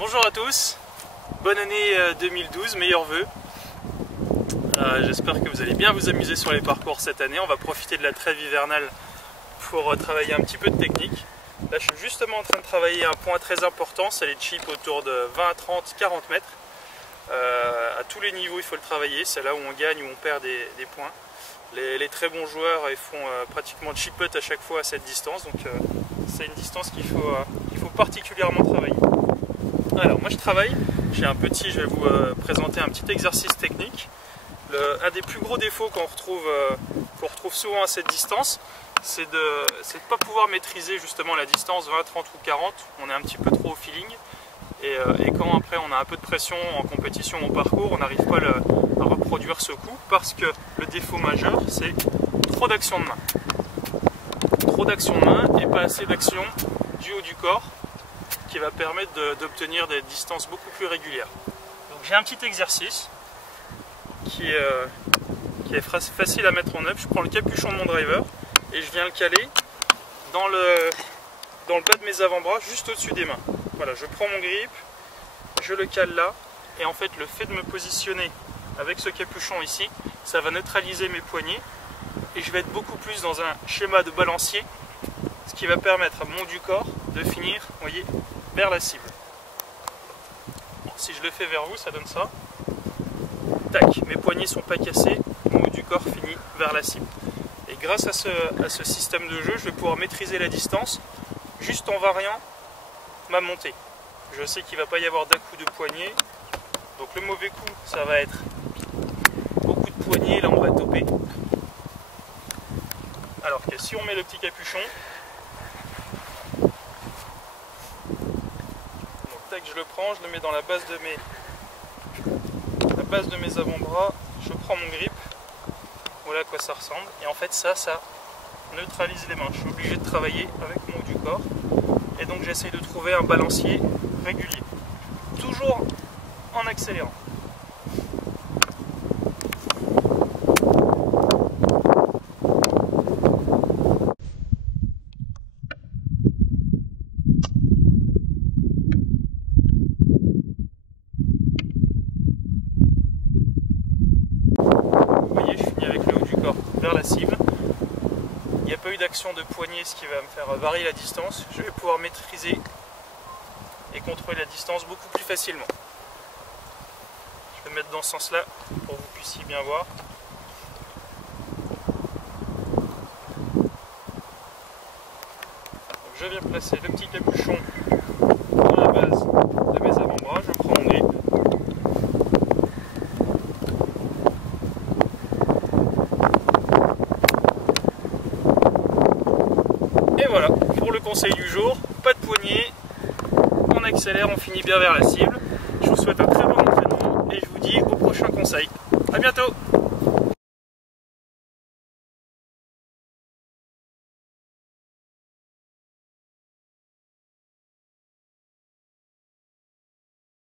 Bonjour à tous, bonne année 2012, meilleurs vœux. J'espère que vous allez bien vous amuser sur les parcours cette année. On va profiter de la trêve hivernale pour travailler un petit peu de technique. Là je suis justement en train de travailler un point très important, c'est les chips autour de 20, 30, 40 mètres. À tous les niveaux il faut le travailler, c'est là où on gagne, où on perd des points. Les très bons joueurs ils font pratiquement chip putt à chaque fois à cette distance, donc c'est une distance qu'il faut particulièrement travailler. Alors moi je travaille, j'ai un petit, je vais vous présenter un petit exercice technique. Un des plus gros défauts qu'on retrouve souvent à cette distance, c'est de ne pas pouvoir maîtriser justement la distance 20, 30 ou 40, on est un petit peu trop au feeling. Et quand après on a un peu de pression en compétition au parcours, on n'arrive pas à reproduire ce coup parce que le défaut majeur c'est trop d'action de main. Trop d'action de main et pas assez d'action du haut du corps qui va permettre d'obtenir des distances beaucoup plus régulières. Donc j'ai un petit exercice qui est facile à mettre en œuvre. Je prends le capuchon de mon driver et je viens le caler dans le bas de mes avant-bras, juste au-dessus des mains. Voilà, je prends mon grip, je le cale là, et en fait le fait de me positionner avec ce capuchon ici, ça va neutraliser mes poignets, et je vais être beaucoup plus dans un schéma de balancier, ce qui va permettre à mon haut du corps de finir, vous voyez, vers la cible. Bon, si je le fais vers vous, ça donne ça. Tac, mes poignets sont pas cassés, mon haut du corps finit vers la cible. Et grâce à ce système de jeu, je vais pouvoir maîtriser la distance juste en variant ma montée. Je sais qu'il ne va pas y avoir d'un-coup de poignet, donc le mauvais coup ça va être beaucoup de poignet, là on va toper. Alors que si on met le petit capuchon, donc tac, je le prends, je le mets dans la base de mes avant-bras, je prends mon grip, voilà à quoi ça ressemble, et en fait ça neutralise les mains. Je suis obligé de travailler avec mon haut du corps. Et donc j'essaie de trouver un balancier régulier, toujours en accélérant. Vous voyez, je finis avec le haut du corps vers la cible. Il n'y a pas eu d'action de poignet, ce qui va me faire varier la distance. Je vais pouvoir maîtriser et contrôler la distance beaucoup plus facilement. Je vais mettre dans ce sens-là pour que vous puissiez bien voir. Donc je viens placer le petit capuchon dans la base de mes avant-bras. Je prends mon grip. Et voilà, pour le conseil du jour, pas de poignée, on accélère, on finit bien vers la cible. Je vous souhaite un très bon entraînement et je vous dis au prochain conseil. A bientôt!